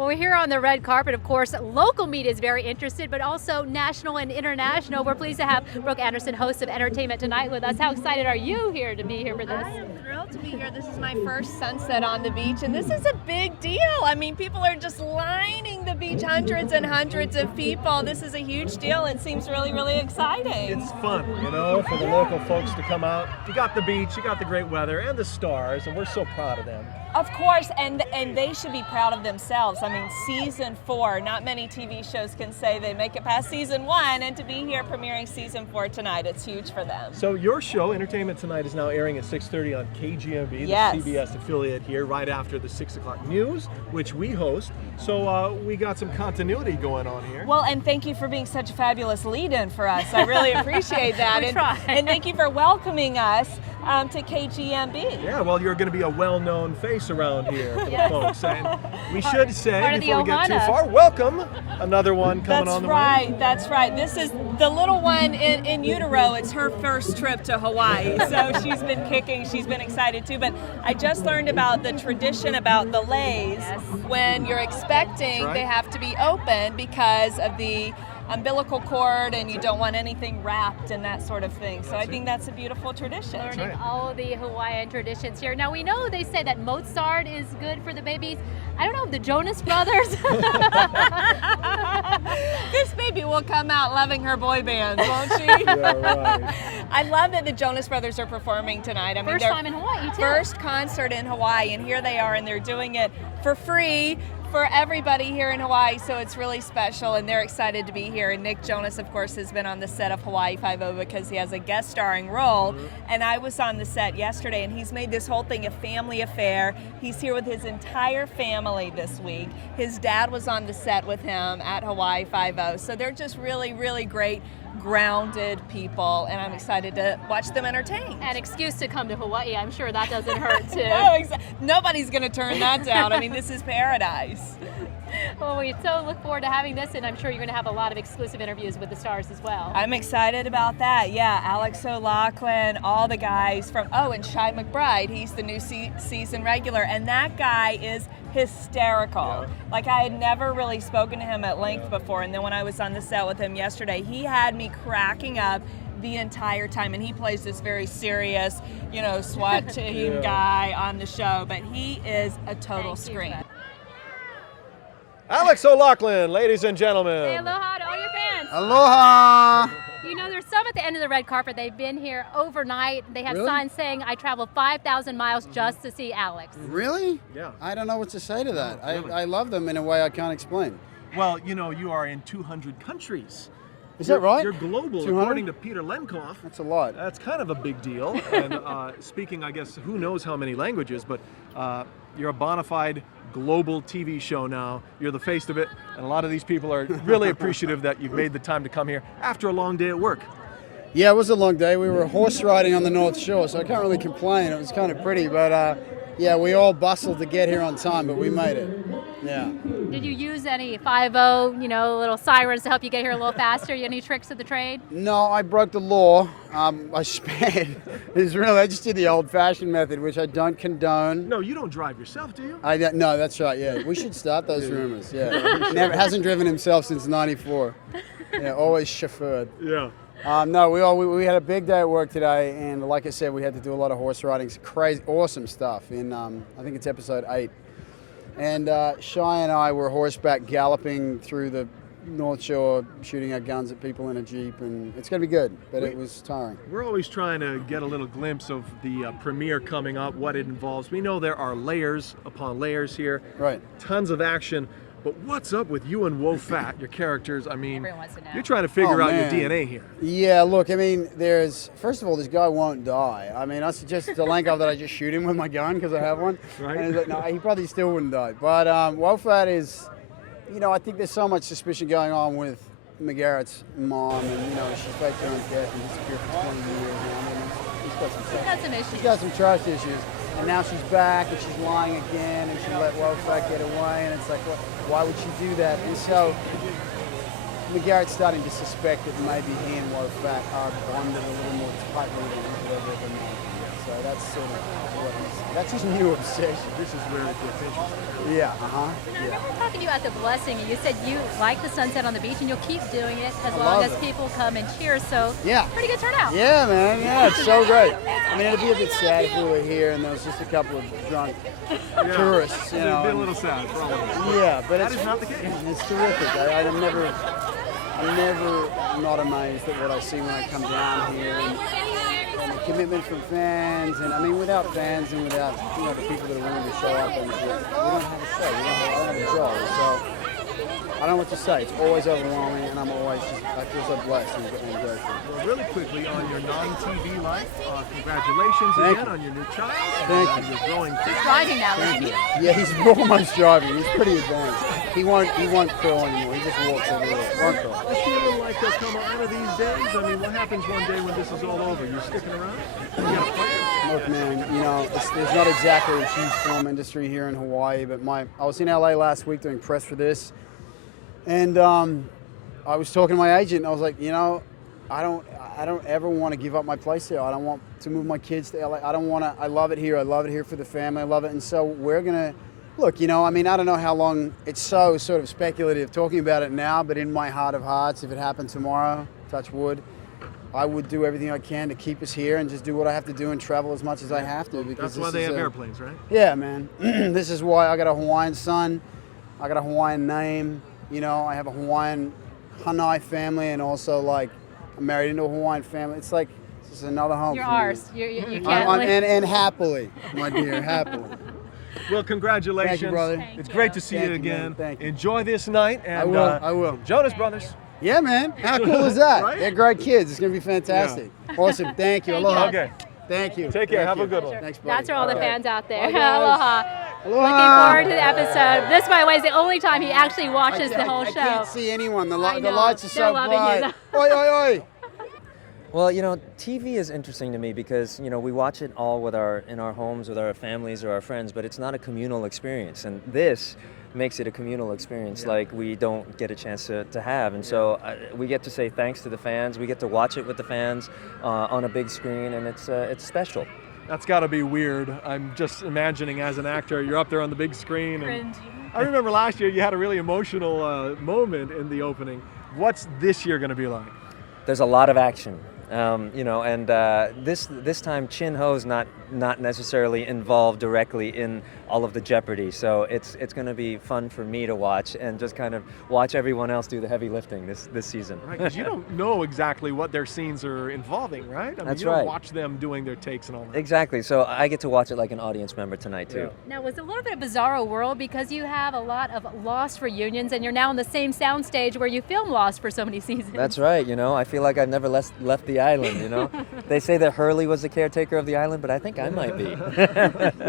Well, we're here on the red carpet. Of course, local media is very interested, but also national and international. We're pleased to have Brooke Anderson, host of Entertainment Tonight, with us. How excited are you here to be here for this? I am thrilled to be here. This is my first sunset on the beach, and this is a big deal. I mean, people are just lining the beach, hundreds and hundreds of people. This is a huge deal. It seems really, really exciting. It's fun, you know, for the local folks to come out. You got the beach, you got the great weather, and the stars, and we're so proud of them. Of course, and they should be proud of themselves. I mean, season 4, not many TV shows can say they make it past season 1, and to be here premiering season 4 tonight, it's huge for them. So your show, Entertainment Tonight, is now airing at 6:30 on KGMB, Yes. the CBS affiliate here, right after the 6 o'clock news, which we host. So we got some continuity going on here. Well, and thank you for being such a fabulous lead-in for us. I really appreciate that. And thank you for welcoming us to KGMB. Yeah, well, you're going to be a well-known face around here for the folks. And we should say, Part of before we get too Ohana. far, welcome. Another one coming on the way. That's right. This is the little one in utero. It's her first trip to Hawaii. So she's been kicking. She's been excited too. But I just learned about the tradition about the leis. Yes. When you're expecting, right. they have to be open because of the umbilical cord, and you don't want anything wrapped and that sort of thing. So I think that's a beautiful tradition. Learning right. all the Hawaiian traditions here. Now, we know they say that Mozart is good for the babies. I don't know, the Jonas Brothers. This baby will come out loving her boy bands, won't she? Yeah, right. I love that the Jonas Brothers are performing tonight. I mean, First their time in Hawaii, too. First concert in Hawaii, and here they are, and they're doing it for free for everybody here in Hawaii, so it's really special, and they're excited to be here. And Nick Jonas, of course, has been on the set of Hawaii Five-0 because he has a guest starring role, and I was on the set yesterday, and he's made this whole thing a family affair. He's here with his entire family this week. His dad was on the set with him at Hawaii Five-0, so they're just really, really great, grounded people, and I'm excited to watch them entertain. An excuse to come to Hawaii. I'm sure that doesn't hurt, too. Oh, nobody's going to turn that down. I mean, this is paradise. Well, we so look forward to having this, and I'm sure you're going to have a lot of exclusive interviews with the stars as well. I'm excited about that. Yeah, Alex O'Loughlin, all the guys from, and Shai McBride, he's the new season regular, and that guy is hysterical. Yeah. Like, I had never really spoken to him at length before, and then when I was on the set with him yesterday, he had me cracking up the entire time, and he plays this very serious, SWAT team guy on the show, but he is a total scream. Alex O'Loughlin, ladies and gentlemen. Say aloha to all your fans. Aloha! You know, there's some at the end of the red carpet. They've been here overnight. They have Really? signs saying, I traveled 5,000 miles just to see Alex. Really? Yeah. I don't know what to say to that. Really? I love them in a way I can't explain. Well, you are in 200 countries. Is that right? You're global, 200? according to Peter Lenkoff. That's a lot. That's kind of a big deal. And speaking, I guess, who knows how many languages, but you're a bona fide global TV show now. You're the face of it, and a lot of these people are really appreciative that you've made the time to come here after a long day at work. Yeah, it was a long day. We were horse riding on the North Shore, so I can't really complain. It was kind of pretty, but yeah, we all bustled to get here on time, but we made it. Yeah. Did you use any 5-0, little sirens to help you get here a little faster? Any tricks of the trade? No, I broke the law. I sped. I just did the old-fashioned method, which I don't condone. No, you don't drive yourself, do you? No, that's right. Yeah, we should start those rumors. Yeah, never hasn't driven himself since '94. Yeah, always chauffeured. Yeah. No, we had a big day at work today, and like I said, we had to do a lot of horse riding. It's crazy, awesome stuff. In I think it's episode 8, and Shai and I were horseback galloping through the North Shore, shooting our guns at people in a Jeep, and it's going to be good, but it was tiring. We're always trying to get a little glimpse of the premiere coming up, what it involves. We know there are layers upon layers here. Right. Tons of action. But what's up with you and Wo Fat, your characters? I mean, Everyone wants to know. you're trying to figure out your man. DNA here. Yeah, look, I mean, first of all, this guy won't die. I mean, I suggested to Lenko that I just shoot him with my gun because I have one. Right. And he's like, no, he probably still wouldn't die. But Wofat is, I think there's so much suspicion going on with McGarrett's mom, and, she faked her own death and disappeared for 20 years. I mean, he's got some issues. He's got some trust issues. And now she's back and she's lying again, and she let Wofat get away, and it's like, why would she do that? And so McGarrett's starting to suspect that maybe he and Wofat are bonded a little more tightly than he's ever been. So So that's sort of that's his new obsession. This is where it gets interesting. Yeah, I remember talking to you at the blessing, and you said you like the sunset on the beach, and you'll keep doing it as I long love as it. people come and cheer. So Yeah. pretty good turnout. Yeah, man. Yeah, it's so great. I mean, it'd be a bit sad if we were here and there was just a couple of drunk tourists, you It'd know. be a little sad for all of us. Yeah, but That is not the case. It's terrific. I'm never not amazed at what I see when I come down here, and the commitment from fans, and I mean, without fans and without the people that are willing to show up, and we don't have a show. I don't have a job, so I don't know what to say. It's always overwhelming, and I feel so blessed and grateful. Well, really quickly on your non-TV life, congratulations Thank again you. on your new child. Thank and you. your growing He's family. driving now, Thank isn't you. he? Yeah, he's almost driving. He's pretty advanced. He won't crawl anymore. He just walks everywhere. Won't crawl. You feeling like a come on these days? I mean, what happens one day when this is all over? You're sticking around? You got a plan? Look, man, there's not exactly a huge film industry here in Hawaii, but I was in LA last week doing press for this, and I was talking to my agent, and I was like, I don't ever want to give up my place here. I don't want to move my kids to LA. I love it here. I love it here for the family. I love it, and so we're gonna look. I mean, I don't know how long. It's so sort of speculative talking about it now, but in my heart of hearts, if it happened tomorrow, touch wood, I would do everything I can to keep us here and just do what I have to do and travel as much as I have to. Because That's why they have airplanes, right? Yeah, man. This is why I got a Hawaiian son. I got a Hawaiian name. I have a Hawaiian Hanai family, and also I'm married into a Hawaiian family. It's like this is another home. You're for me. ours. You can't. And happily, my dear, happily. Well, congratulations. Thank you, brother. Thank It's you. great to see Thank you you, again. man. Thank you. Enjoy this night. And, I will. Jonas Brothers. Yeah, man. How cool is that? Right? They're great kids. It's gonna be fantastic. Awesome. Thank you. Thank Aloha. you. Okay. Thank you. Take care. Thank Have you. a good one. Thanks, buddy. That's for all the Okay. fans out there. Bye, guys. Aloha. Aloha. Looking forward to the episode. This, by the way, is the only time he actually watches the whole I show. can't see anyone. The I know. lights are They're so loving bright. you. Oi, oi, oi. Well, TV is interesting to me because, we watch it all in our homes with our families or our friends, but it's not a communal experience. And this makes it a communal experience like we don't get a chance to have. And so we get to say thanks to the fans. We get to watch it with the fans on a big screen, and it's special. That's got to be weird. I'm just imagining as an actor, you're up there on the big screen. And I remember last year you had a really emotional moment in the opening. What's this year going to be like? There's a lot of action. This time Chin Ho's not necessarily involved directly in all of the jeopardy, so it's going to be fun for me to watch and just kind of watch everyone else do the heavy lifting this season. Right, because you don't know exactly what their scenes are involving, right? I mean, That's you don't right. watch them doing their takes and all that. Exactly, so I get to watch it like an audience member tonight too. Now, it's a little bit of a bizarro world because you have a lot of Lost reunions, and you're now on the same soundstage where you filmed Lost for so many seasons. That's right, I feel like I've never left the island, They say that Hurley was the caretaker of the island, but I think I might be.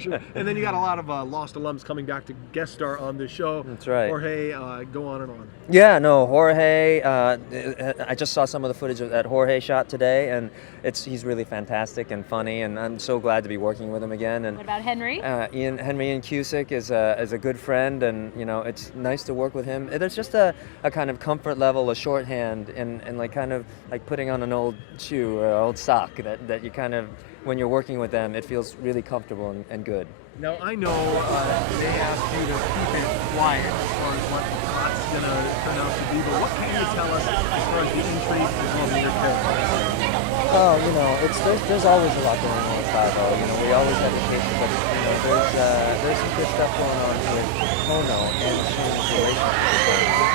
Sure. And then you got a lot of Lost alums coming back to guest star on the show. That's right. Jorge, go on and on. Yeah, no, Jorge, I just saw some of the footage that Jorge shot today, and he's really fantastic and funny, and I'm so glad to be working with him again. And What about Henry? Ian Cusick is a good friend, and it's nice to work with him. There's just a kind of comfort level, a shorthand, and like kind of like putting on an old shoe or old sock that you kind of, when you're working with them, it feels really comfortable and good. Now, I know they asked you to keep it quiet as far as what the plot's going to turn out to be, but what can you tell us as far as the intrigue as well as your character? Well, there's always a lot going on with 5 we always have a case, but there's some good stuff going on with Kono and Shin's relationship.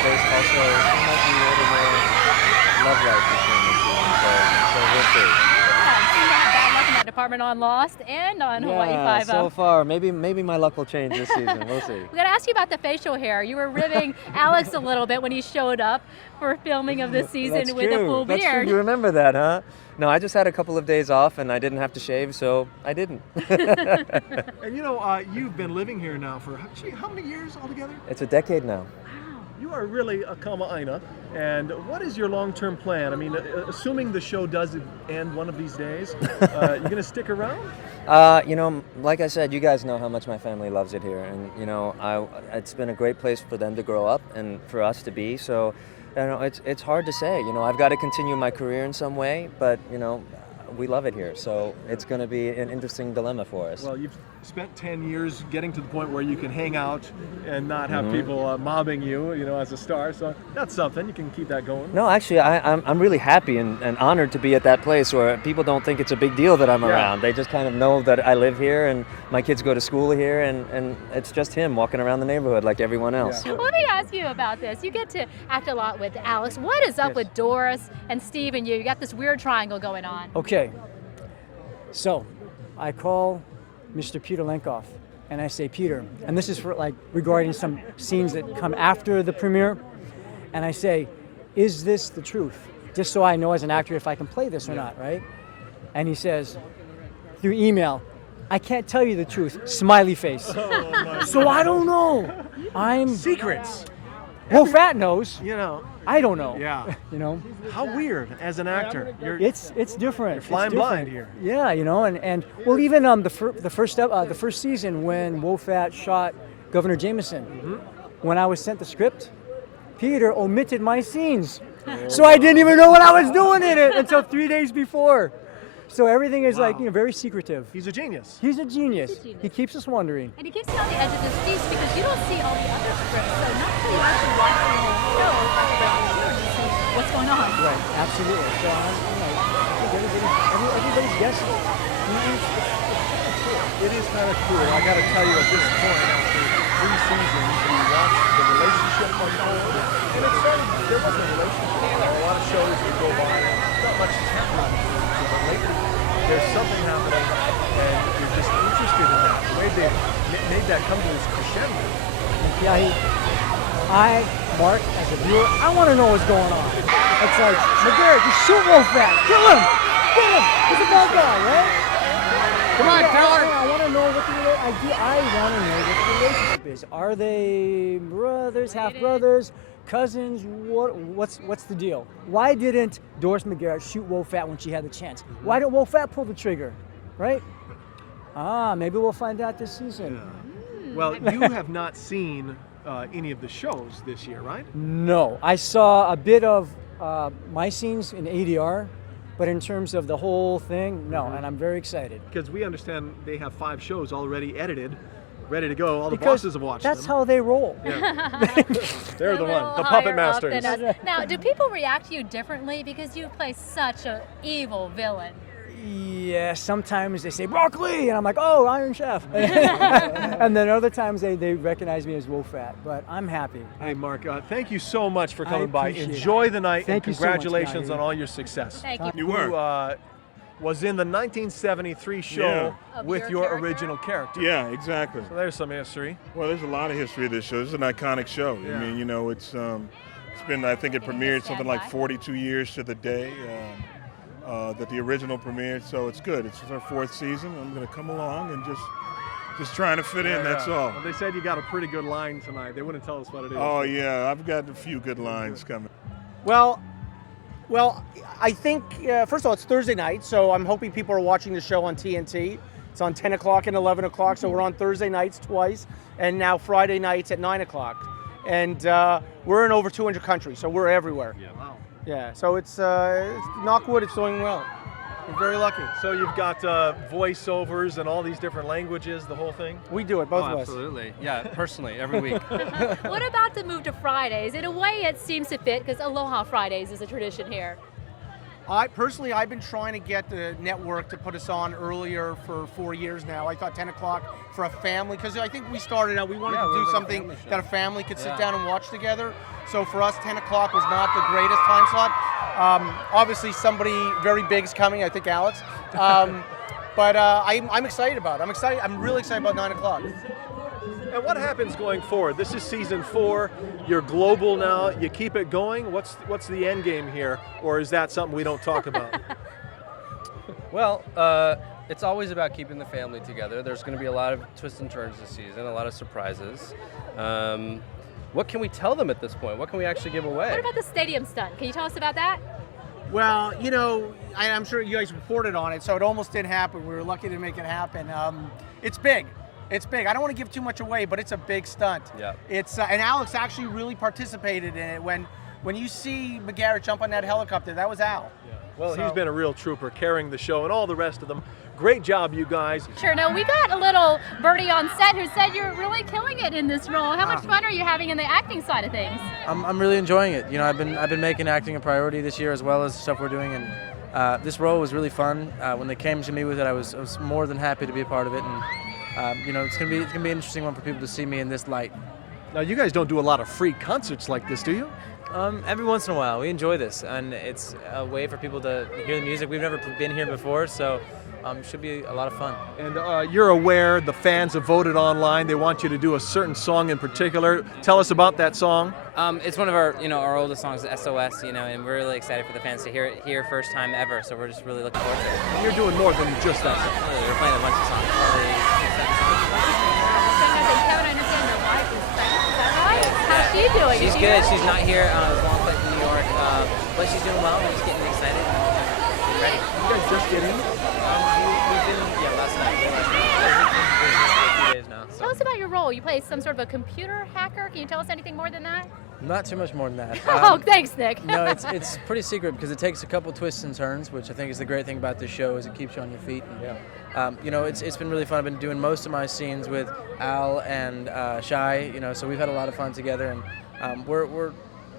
There's also some might be a little more love life between the two, so we'll see. Seem to have bad luck in that department on Lost and on Hawaii Yeah, 5-0. so far, maybe my luck will change this season. We'll see. We got to ask you about the facial hair. You were ribbing Alex a little bit when he showed up for filming of this season That's with true. a full That's true. beard. You remember that, huh? No, I just had a couple of days off and I didn't have to shave, so I didn't. And you've been living here now for actually how many years altogether? It's a decade now. You are really a Kama'aina, and what is your long-term plan? I mean, assuming the show does end one of these days, you going to stick around? Like I said, you guys know how much my family loves it here, and it's been a great place for them to grow up and for us to be. So, it's hard to say. I've got to continue my career in some way, but we love it here. So it's going to be an interesting dilemma for us. Well, you've spent 10 years getting to the point where you can hang out and not have people mobbing you, as a star. So that's something. You can keep that going. No, actually, I'm really happy and honored to be at that place where people don't think it's a big deal that I'm around. They just kind of know that I live here and my kids go to school here, and it's just him walking around the neighborhood like everyone else. Well, let me ask you about this. You get to act a lot with Alex. What is up with Doris and Steve and you? You got this weird triangle going on. Okay, so I call Mr. Peter Lenkoff and I say, Peter, and this is for regarding some scenes that come after the premiere, and I say, is this the truth? Just so I know as an actor if I can play this or not, right? And he says, through email, I can't tell you the truth, smiley face. So I don't know. Secrets. Wolfat knows. I don't know. Yeah. How weird as an actor. It's different. You're flying it's blind here. Yeah, and well, even the first season when Wolfat shot Governor Jameson, when I was sent the script, Peter omitted my scenes, so I didn't even know what I was doing in it until 3 days before. So everything is very secretive. He's a genius. He's a genius. He keeps us wondering. And he keeps you on the edge of his seats because you don't see all the other scripts. So not until you actually watch the whole show, you see what's going on. Right, absolutely. So I think everybody's guessing. It is kind of cool. I got to tell you, at this point, after 3 seasons, you watch the relationship unfold, and it started. There was a relationship. There are a lot of shows that go by. Not much is happening. But lately, there's something happening, and you're just interested in that. The way they made that come to this crescendo. Keahi, Mark, as a viewer, I want to know what's going on. It's like, McGarrett, just shoot Wolfat, kill him, get him. He's a bad guy, right? Come on, Keller. I want to know what the relationship is. Are they brothers, half brothers, cousins? What's the deal? Why didn't Doris McGarrett shoot Wolfat when she had the chance? Why didn't Wolfat pull the trigger? Right? Maybe we'll find out this season. Yeah. Well, you have not seen any of the shows this year, right? No, I saw a bit of my scenes in ADR, but in terms of the whole thing, no, and I'm very excited. Because we understand they have 5 shows already edited, ready to go. All the Because bosses have watched that's them. how they roll. Yeah. They're the little one, the puppet higher up masters. than us. Now, do people react to you differently because you play such an evil villain? Yeah, sometimes they say broccoli, and I'm like, oh, Iron Chef. And then other times they recognize me as Wolfat, but I'm happy. Hey, Mark, thank you so much for I coming by. appreciate it. Enjoy the night, Thank and you so much, congratulations Keahi. on all your success. Thank you. You were. Who was in the 1973 show Of with your your character? original character. Yeah, exactly. So there's some history. Well, there's a lot of history of this show. This is an iconic show. Yeah. I mean, it's been, I think it premiered something like 42 years to the day that the original premiered. So it's good. It's our 4th season. I'm going to come along and just trying to fit in. That's all. Well, they said you got a pretty good line tonight. They wouldn't tell us what it is. Oh yeah, I've got a few good lines coming. Well, I think, first of all, it's Thursday night, so I'm hoping people are watching the show on TNT. It's on 10 o'clock and 11 o'clock, so we're on Thursday nights twice, and now Friday nights at 9 o'clock. And we're in over 200 countries, so we're everywhere. Yeah. Wow. Yeah, so it's knock wood, it's doing well. We're very lucky. So you've got voiceovers and all these different languages, the whole thing? We do it, both of us. Absolutely. Yeah, personally, every week. What about the move to Fridays? In a way, it seems to fit because Aloha Fridays is a tradition here. I've been trying to get the network to put us on earlier for 4 years now. I thought 10 o'clock for a family, because I think we started out, we wanted to do something that a family could sit down and watch together. So for us, 10 o'clock was not the greatest time slot. Obviously, somebody very big is coming, I think Alex. But I'm excited about it. I'm really excited about 9 o'clock. And what happens going forward? This is season 4. You're global now. You keep it going. What's the end game here, or is that something we don't talk about? Well, it's always about keeping the family together. There's going to be a lot of twists and turns this season, a lot of surprises. What can we tell them at this point? What can we actually give away? What about the stadium stunt? Can you tell us about that? Well, I'm sure you guys reported on it, so it almost did happen. We were lucky to make it happen. It's big. It's big. I don't want to give too much away, but it's a big stunt. Yeah. It's and Alex actually really participated in it. When you see McGarrett jump on that helicopter, that was Al. Well, he's been a real trooper, carrying the show and all the rest of them. Great job, you guys. Sure. Now, we got a little birdie on set who said you're really killing it in this role. How much fun are you having in the acting side of things? I'm really enjoying it. You know, I've been making acting a priority this year as well as stuff we're doing, and this role was really fun. When they came to me with it, I was more than happy to be a part of it, and you know, it's gonna be an interesting one for people to see me in this light. Now, you guys don't do a lot of free concerts like this, do you? Every once in a while. We enjoy this, and it's a way for people to hear the music. We've never been here before, so should be a lot of fun. And you're aware the fans have voted online. They want you to do a certain song in particular. Tell us about that song. It's one of our, our oldest songs, SOS, and we're really excited for the fans to hear it here first time ever. So we're just really looking forward to it. And you're doing more than just that song. We're playing a bunch of songs. Probably 6, 7 songs. Kevin, I understand your wife is pregnant. Is that right? How's she doing? She's good. She's not here on a long flight from New York, but she's doing well. We're just getting excited. We're ready. You guys just get in? We've been, last night. A few days now. So. Tell us about your role. You play some sort of a computer hacker. Can you tell us anything more than that? Not too much more than that. Oh, thanks, Nick. No, it's pretty secret because it takes a couple twists and turns, which I think is the great thing about this show is it keeps you on your feet. And, it's been really fun. I've been doing most of my scenes with Al and Shai, so we've had a lot of fun together, and we're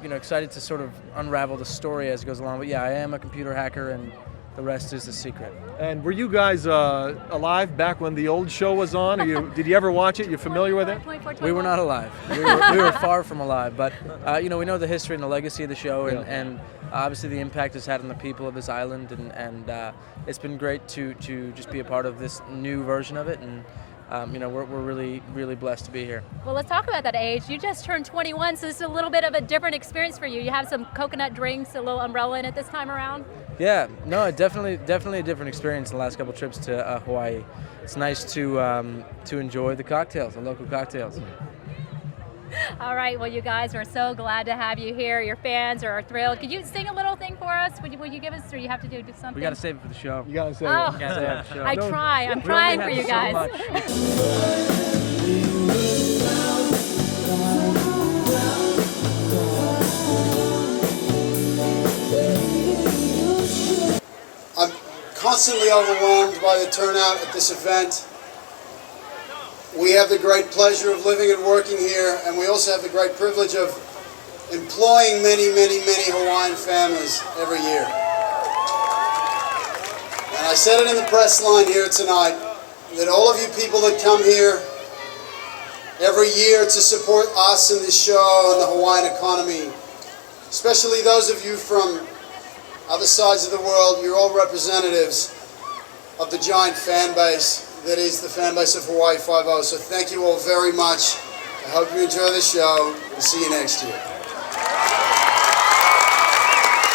excited to sort of unravel the story as it goes along. But yeah, I am a computer hacker, and the rest is the secret. And were you guys alive back when the old show was on? Did you ever watch it? You familiar with it? We were not alive. We were far from alive. But we know the history and the legacy of the show, and obviously the impact it's had on the people of this island, and it's been great to just be a part of this new version of it. And we're really, really blessed to be here. Well, let's talk about that age. You just turned 21, so this is a little bit of a different experience for you. You have some coconut drinks, a little umbrella in it this time around. Yeah, no, definitely a different experience the last couple trips to Hawaii. It's nice to enjoy the cocktails, the local cocktails. All right, well, you guys are so glad to have you here. Your fans are thrilled. Could you sing a little thing for us? Would you give us, or you have to do something? We got to save it for the show. You got to save it. You gotta save it for the show. I try. I'm trying for you guys. I'm constantly overwhelmed by the turnout at this event. We have the great pleasure of living and working here, and we also have the great privilege of employing many, many, many Hawaiian families every year. And I said it in the press line here tonight, that all of you people that come here every year to support us and this show and the Hawaiian economy, especially those of you from other sides of the world, you're all representatives of the giant fan base that is the fan base of Hawaii 5-0. So thank you all very much. I hope you enjoy the show. We'll see you next year.